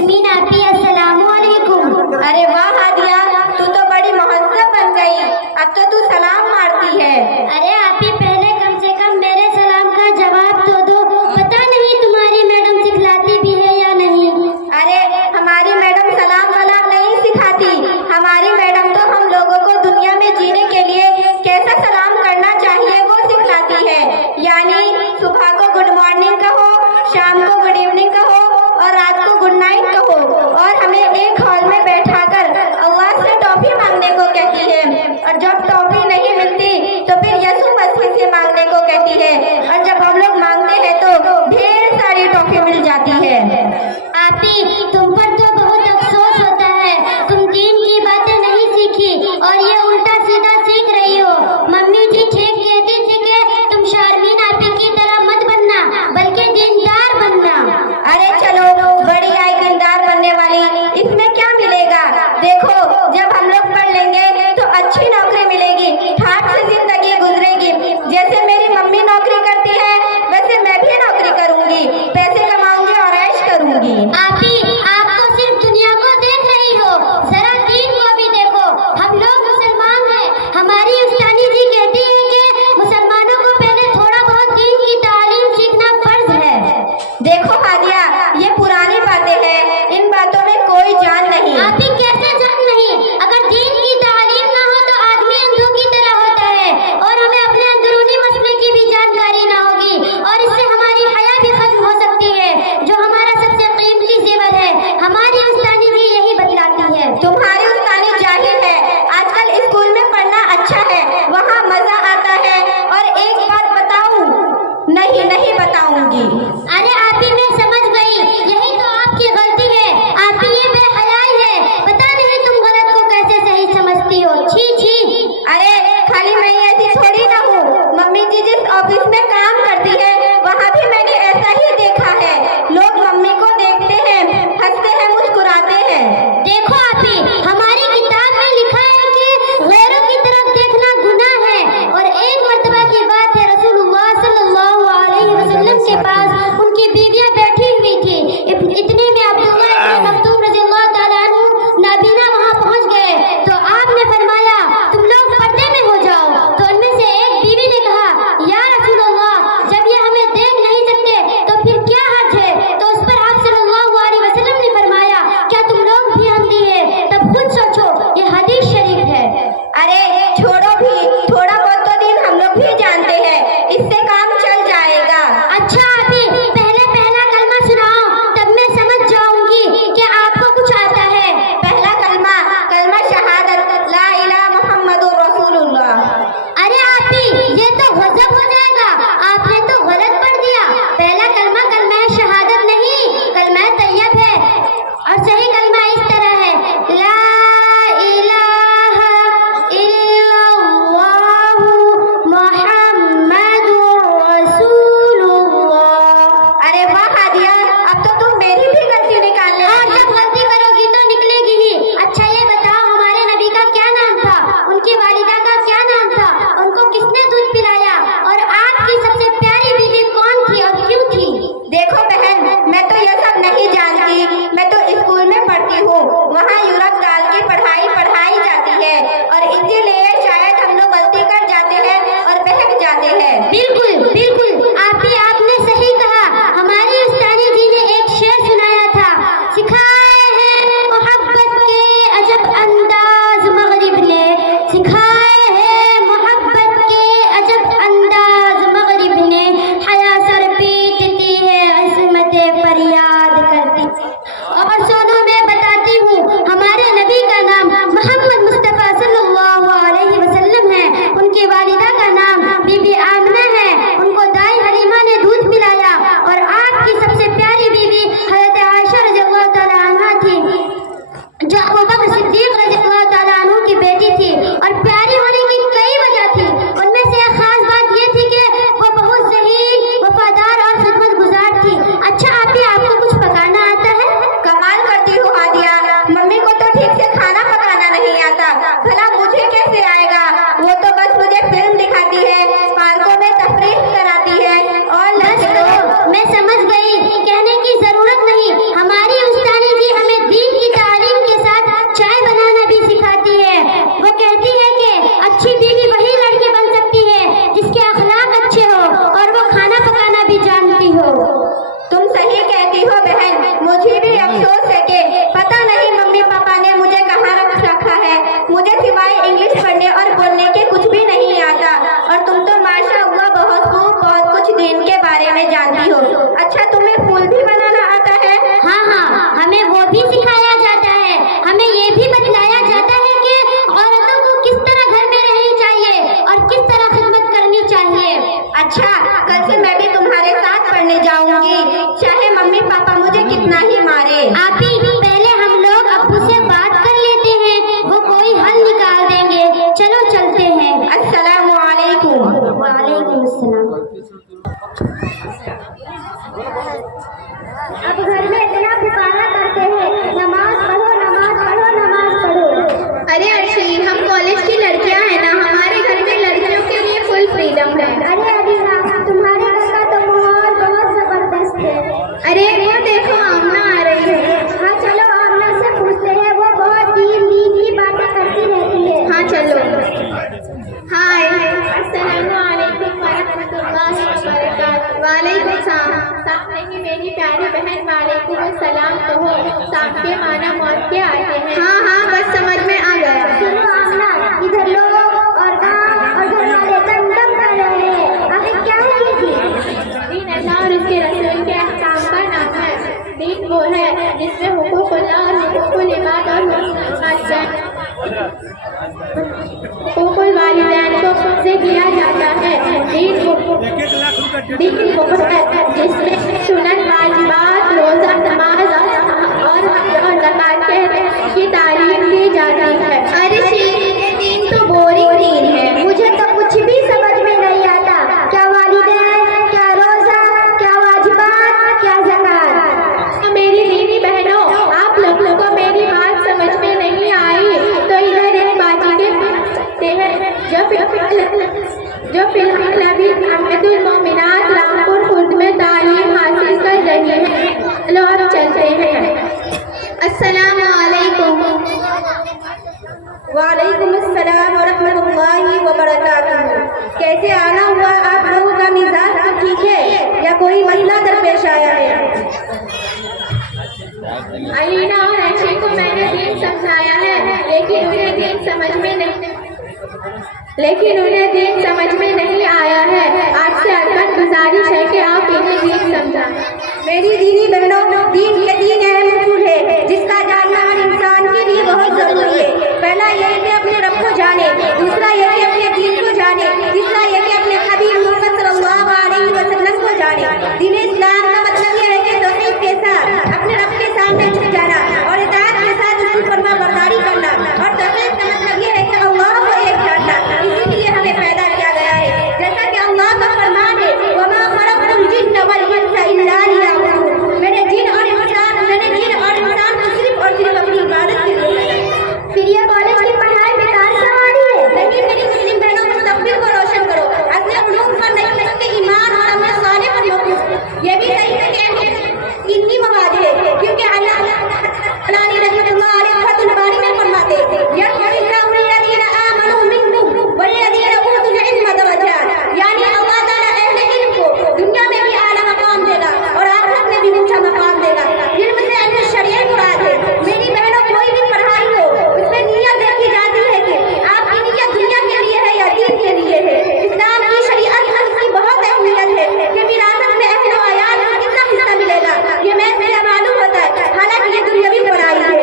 यास्मीन आपी अस्सलाम वालेकुम। अरे वाह हादिया, तू तो बड़ी मुहज्जब बन गई, अब तो तू सलाम मारती है। अरे आपी पहले कम से कम मेरे सलाम का जवाब तो दो, पता नहीं तुम्हारी मैडम सिखलाती भी है या नहीं। अरे हमारी मैडम सलाम वलाम नहीं सिखाती, हमारी मैडम तो हम लोगों को दुनिया में जीने के लिए कैसा सलाम करना चाहिए वो सिखलाती है। यानी सुबह को गुड मॉर्निंग कहो, शाम को गुड इवनिंग कहो और रात को गुड नाइट कहो, और हमें एक हॉल में बैठाकर आवाज से टॉफी मांगने को कहती है, और जब टॉफी नहीं मिलती तो फिर यसु मसीह आपी पहले हम लोग अब्बू से बात कर लेते हैं, वो कोई हल निकाल देंगे। चलो चलते हैं। अस्सलामु अलैकुम। वालेकुम अस्सलाम। अब घर में इतना पुकारा करते हैं, नमाज पढ़ो नमाज पढ़ो नमाज पढ़ो। अरे अर्शी, हम कॉलेज की लड़कियां हैं ना, हमारे घर में लड़कियों के लिए फुल फ्रीडम है। अरे अदीना, तुम्हारे घर का तो माहौल बहुत जबरदस्त है। अरे वो देखो आमना आ रही है। हाँ चलो आमना से पूछते हैं, वो बहुत दीन की बातें करती रहती है। हाँ चलो। हाय, अस्सलामु अलैकुम वरहमतुल्लाहि वबरकातुहू। वालेकुम सलाम। साथ नहीं मेरी प्यारी बहन, वालेकुम अस्सलाम कहो। साथ के माना मौत के आते हैं। हाँ हाँ, बस समझ में आ गया। सुनो आमना, इधर लोग और गाँव और घर वाले दम कर रहे हैं। आखिर क्या है ये दीन? दीन अल्लाह और उसके रसूल के अहकाम का नाम है। दीन वो है जिसमें हुकूकुल्लाह और हुकूकुल इबाद और हुकूकुल वालिदैन को से किया जाता है। दीन वो है जिसमें सुन्नत वाजिबात, रोजा, नमाज और ज़कात की तालीम दी जाती है। अरे ये दीन तो बोरिंग दीन है, मुझे तो कुछ भी समझ में नहीं आता। क्या वालिदैन, क्या रोजा, क्या वाजिबात, क्या ज़कात। मेरी दीनी बहनों, आप लोगों को मेरी बात समझ में नहीं आई तो इधर एक बाजी के पूछते हैं जो फिलहाल अभी अहमदुल मोमिनात रामपुर खुर्द में तालीम हासिल कर रही है। चलो अब चलते हैं। अस्सलामु अलैकुम। वालेकुम अस्सलाम वरहमतुल्लाहि वबरकातुहू। कैसे आना हुआ? आप लोगों का मिजाज तो ठीक है या कोई मसला दरपेश आया है? अलीना और ऐशे को मैंने दीन समझाया है, लेकिन उन्हें दीन समझ में नहीं आया है। आपसे अरबन गुजारिश है कि आप इन्हें दीन समझाएं। मेरी दीनी बहनों, दीन के तीन अहम उसूल है जिसका जानना हर इंसान के लिए बहुत जरूरी है। पहला यह है कि अपने रब को जाने, दूसरा यह कि अपने दीन को जाने, तीसरा यह कि अपने हबीब मोहम्मद सल्लल्लाहु अलैहि वसल्लम को जाने। दीन इस्लाम का मतलब यह है कि तौहीद के साथ अपने रब के सामने झुक जाना और इताअत के साथ उसकी फरमाबरदारी करना, और तौहीद का मतलब यह है कि अल्लाह को एक जानना। इसीलिए हमें पैदा किया गया है, जैसा कि अल्लाह का फरमान है, वमा खलक़तुल जिन्न वल इंसा इल्ला लियअबुदून। मैंने जिन और इंसान को सिर्फ और सिर्फ अपनी इबादत के लिए बनाया। फिर ये कॉलेज की पढ़ाई बेकार से हो रही है। लेकिन मेरी मुस्लिम बहनों, मुस्तक़बिल को रोशन करो। असली उलूम पर नहीं बल्कि ईमान और अमल सालेह पर मौक़ूफ़। ये भी सही है कि इतनी मवाद है क्योंकि अल्लाह अलानी रहमतुल्लाह अलैहि फतुल बारी में फरमाते हैं, यरफ़अिल्लाहु लल्लज़ीना आमनू मिनकुम वल्लज़ीना ऊतुल इल्म दरजात। यानी अल्लाह ताला अहले इल्म को दुनिया में भी आला मकाम देगा और आखिरत में भी ऊंचा मकाम देगा। इल्म से अन्य शरीयत मुराद है। मेरी बहनों, कोई भी पढ़ाई हो उसमें नियत देखी जाती है कि आपकी नियत दुनिया के लिए है या दीन के लिए है। इस्लाम की शरीयत की बहुत अहमियत है कि विरासत में अहल व अयाल को कितना हिस्सा मिलेगा ये मुझे मालूम होता है, हालांकि ये दुनियावी पढ़ाई है।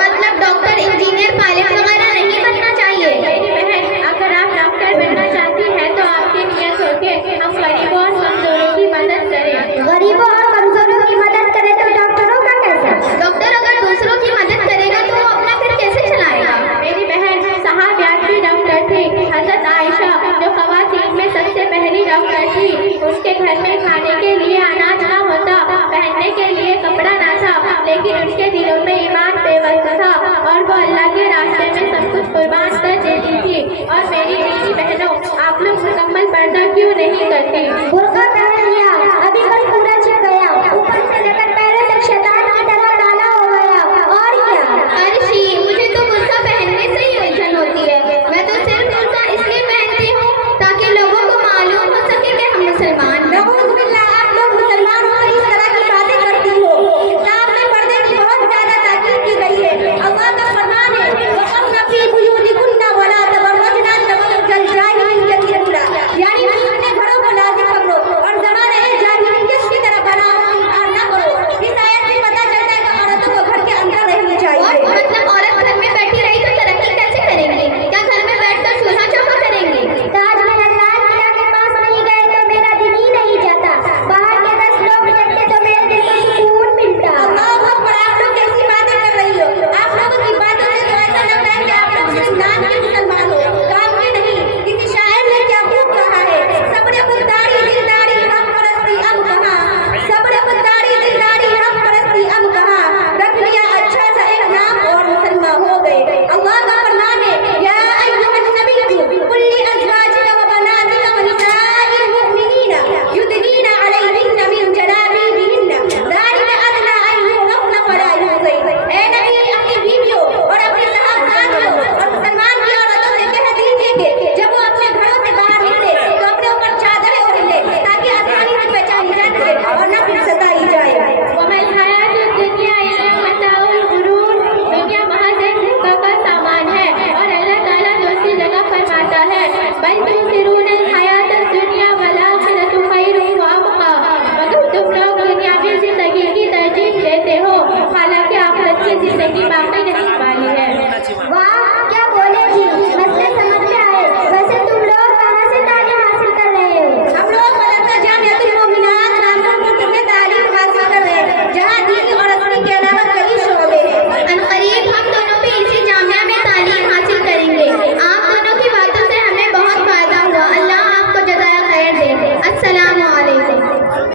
मतलब डॉक्टर, इंजीनियर, पायलट वगैरह नहीं बनना चाहिए। मेरी बहन, अगर आप डॉक्टर बनना चाहती हैं तो आपकी नियत हो कि हम गरीबों और कमजोरों की मदद करें। गरीबों और कमजोरों की मदद करे तो डॉक्टरों का कैसा? डॉक्टर अगर दूसरों की मदद करेगा तो वो अपना फिर कैसे चलाएगा? मेरी बहन, सहाबियात भी डॉक्टर थी। हजरत आयशा जो ख़वातीन में सबसे पहली डॉक्टर थी, उसके घर में खाने के लिए अनाज ना होता, पहनने के लिए कपड़ा ना था, लेकिन उनके दिलों में ईमान बेबस था और वो अल्लाह के रास्ते में सब कुछ कुर्बान कर देती थी। और मेरी दीदी बहनों, आप लोग मुकम्मल पर्दा क्यों नहीं करती? बुर्का पहन लिया, अभी कल पूरा छिप गया, ऊपर से लेकर पैरों तक शैतान की तरह काला हो गया। और क्या? अर्शी, मुझे तो बुर्का पहनने से ही उलझन होती है। मैं तो सिर्फ बुर्का इसलिए पहनती हूँ ताकि लोगों को मालूम हो सके कि हम मुसलमान हैं। आप लोग मुसलमान हो इस तरह की बातें करती हो। इस्लाम में पर्दे की बहुत ज्यादा ताकीद की गई है। अल्लाह का फरमान है, वक़र्ना फी बुयूतिकुन्ना वला तबर्रजना तबर्रुजल जाहिलिय्यतिल ऊला। यानी अपने घरों को लाज़िम पकड़ो और ज़माने जाहिलियत की तरह علاقائی